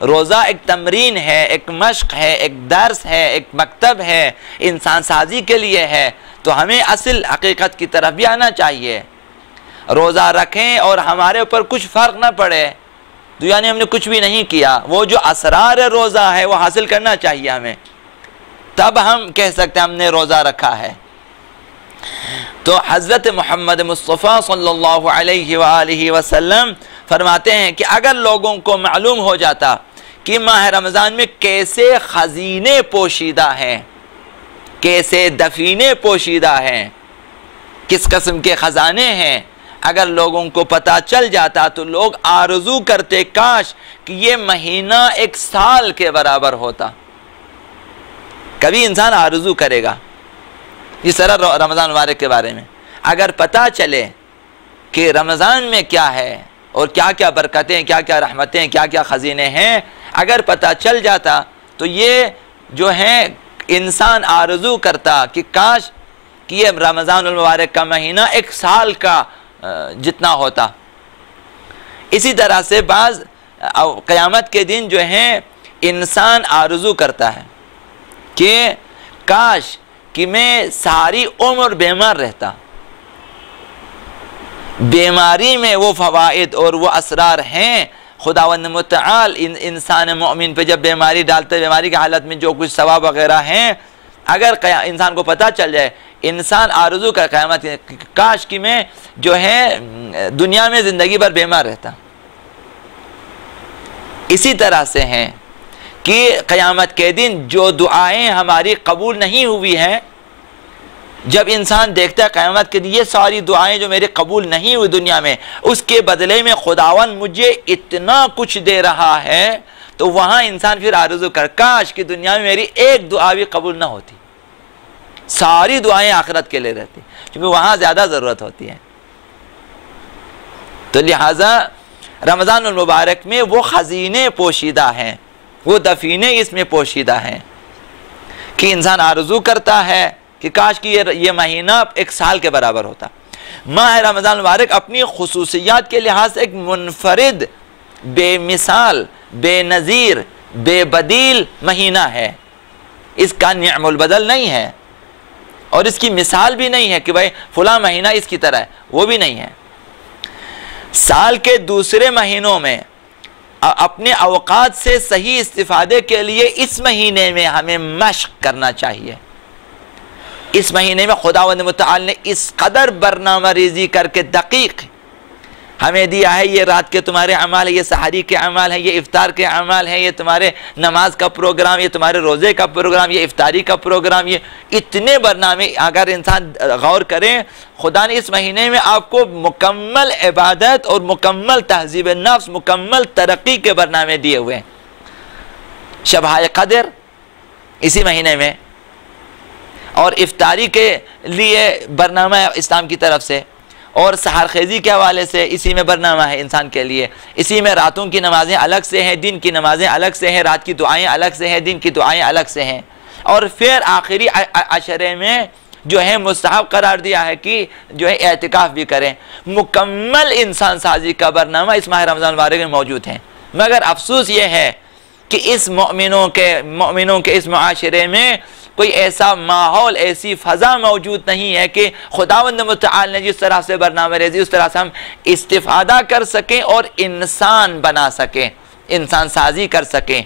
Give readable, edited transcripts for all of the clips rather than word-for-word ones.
रोज़ा एक तमरीन है, एक मश्क है, एक दर्स है, एक मकतब है, इंसान साजी के लिए है। तो हमें असल हकीकत की तरफ भी आना चाहिए। रोज़ा रखें और हमारे ऊपर कुछ फ़र्क ना पड़े तो यानी हमने कुछ भी नहीं किया, वो जो असरार रोज़ा है वो हासिल करना चाहिए हमें, तब हम कह सकते हैं हमने रोज़ा रखा है। तो हज़रत मोहम्मद मुस्तफ़ा सल्लल्लाहु अलैहि वसल्लम फरमाते हैं कि अगर लोगों को मालूम हो जाता कि माह रमज़ान में कैसे ख़ज़ीने पोशीदा हैं, कैसे दफीने पोशीदा हैं, किस किस्म के ख़जाने हैं, अगर लोगों को पता चल जाता तो लोग आरज़ू करते काश कि ये महीना एक साल के बराबर होता। कभी इंसान आरज़ू करेगा इस तरह रमज़ान मुबारक के बारे में, अगर पता चले कि रमज़ान में क्या है और क्या क्या बरकतें, क्या क्या रहमतें, क्या क्या ख़ज़ीने हैं, अगर पता चल जाता तो ये जो है इंसान आरज़ू करता कि काश कि ये रमज़ान मुबारक का महीना एक साल का जितना होता। इसी तरह से बाज़ क़यामत के दिन जो है इंसान आरज़ू करता है कि काश कि मैं सारी उम्र बीमार रहता। बीमारी में वो फ़वाइद और वो असरार हैं। खुदावंद मुतआल इंसान मोमिन पे जब बीमारी डालते, बीमारी की हालत में जो कुछ सवाब वगैरह हैं, अगर इंसान को पता चल जाए, इंसान आरज़ू कर क़यामत काश कि मैं जो है दुनिया में ज़िंदगी भर बीमार रहता। इसी तरह से हैं कि क़यामत के दिन जो दुआएं हमारी कबूल नहीं हुई हैं, जब इंसान देखता है क़यामत के दिन ये सारी दुआएं जो मेरे कबूल नहीं हुई दुनिया में, उसके बदले में खुदावन मुझे इतना कुछ दे रहा है, तो वहाँ इंसान फिर आरज़ू कर काश कि दुनिया में मेरी एक दुआ भी कबूल ना होती, सारी दुआएं आखिरत के लिए रहती, क्योंकि वहाँ ज़्यादा ज़रूरत होती है। तो लिहाजा रमज़ान मुबारक में वो ख़ज़ीने पोशीदा हैं, वो दफीने इसमें पोशीदा हैं कि इंसान आरज़ू करता है कि काश कि ये महीना एक साल के बराबर होता। माह रमज़ान मुबारक अपनी खुसूसियात के लिहाज से एक मुनफरिद, बेमिसाल, बेनज़ीर, बेबदील महीना है। इसका निअमुल बदल नहीं है और इसकी मिसाल भी नहीं है कि भाई फला महीना इसकी तरह है, वो भी नहीं है। साल के दूसरे महीनों में अपने अवकात से सही इस्तिफादे के लिए इस महीने में हमें मश्क करना चाहिए। इस महीने में खुदावंद मुतआल ने इस कदर बरनामा रेज़ी करके दकीक हमें दिया है, ये रात के तुम्हारे अमाल है, ये सहरी के अमाल है, ये इफ्तार के अमाल है, ये तुम्हारे नमाज का प्रोग्राम, ये तुम्हारे रोज़े का प्रोग्राम, ये इफ्तारी का प्रोग्राम, ये इतने बरनामे अगर इंसान गौर करें, खुदा ने इस महीने में आपको मुकम्मल इबादत और मुकम्मल तहज़ीब नफ्स, मुकम्मल तरक्की के बरनामे दिए हुए हैं। शब-ए क़द्र इसी महीने में, और इफ्तारी के लिए बरनामा है इस्लाम की तरफ से, और सहरखेज़ी के हवाले से इसी में बरनामा है इंसान के लिए। इसी में रातों की नमाज़ें अलग से हैं, दिन की नमाज़ें अलग से हैं, रात की दुआएं अलग से हैं, दिन की दुआएं अलग से हैं। और फिर आखिरी अशरे में जो है मुस्तहब करार दिया है कि जो है एतिकाफ़ भी करें। मुकम्मल इंसान साजी का बरनामा इस माह रमज़ान मुबारक में मौजूद है। मगर अफसोस ये है कि इस मोमिनों के इस मुआशरे में कोई ऐसा माहौल, ऐसी फ़ज़ा मौजूद नहीं है कि खुदावंद मुतआल ने जिस तरह से बरनामा रेज़ी उस तरह से हम इस्तिफ़ादा कर सकें और इंसान बना सकें, इंसान साजी कर सकें।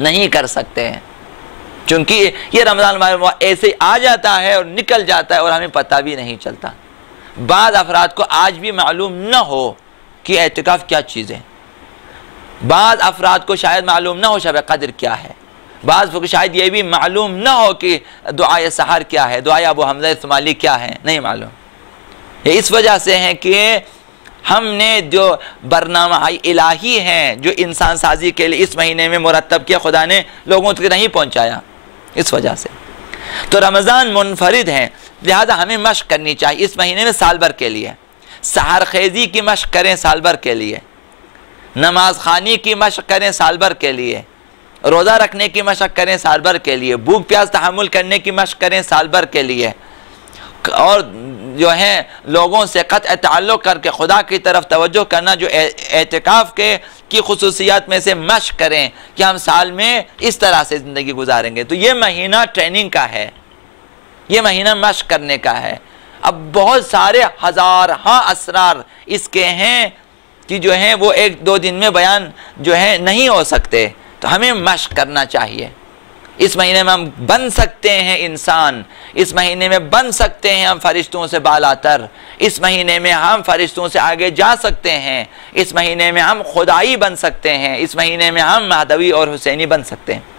नहीं कर सकते हैं, क्योंकि ये रमज़ान ऐसे आ जाता है और निकल जाता है और हमें पता भी नहीं चलता। बाद अफराद को आज भी मालूम न हो कि एतिकाफ़ क्या चीज़ है, बाद अफराद को शायद मालूम न हो शब क़द्र क्या है, बाज़ को शायद ये भी मालूम न हो कि दुआए सहर क्या है, दुआए अबू हमज़ा इस्माइली क्या है, नहीं मालूम। ये इस वजह से है कि हमने जो बरनामा इलाही हैं जो इंसान साजी के लिए इस महीने में मुरतब किया, खुदा ने लोगों तक नहीं पहुँचाया, इस वजह से। तो रमज़ान मुनफरिद है, लिहाजा हमें मश्क करनी चाहिए इस महीने में साल भर के लिए। सहर खेज़ी की मश्क करें साल भर के लिए, नमाज खानी की मश्क करें साल भर के लिए, रोज़ा रखने की मशक़ करें साल भर के लिए, भूख प्यास तहम्मुल करने की मशक़ करें साल भर के लिए, और जो है लोगों से क़त्अ ताल्लुक़ करके खुदा की तरफ तवज्जो करना, जो एतिकाफ़ की खुसूसियात में से मश्क करें कि हम साल में इस तरह से ज़िंदगी गुजारेंगे। तो ये महीना ट्रेनिंग का है, ये महीना मश्क करने का है। अब बहुत सारे हज़ार असरार इसके हैं कि जो है वो एक दो दिन में बयान जो है नहीं हो सकते, तो हमें मश्क करना चाहिए। इस महीने में हम बन सकते हैं इंसान, इस महीने में बन सकते हैं हम फरिश्तों से बालातर, इस महीने में हम फरिश्तों से आगे जा सकते हैं, इस महीने में हम खुदाई बन सकते हैं, इस महीने में हम महदवी और हुसैनी बन सकते हैं।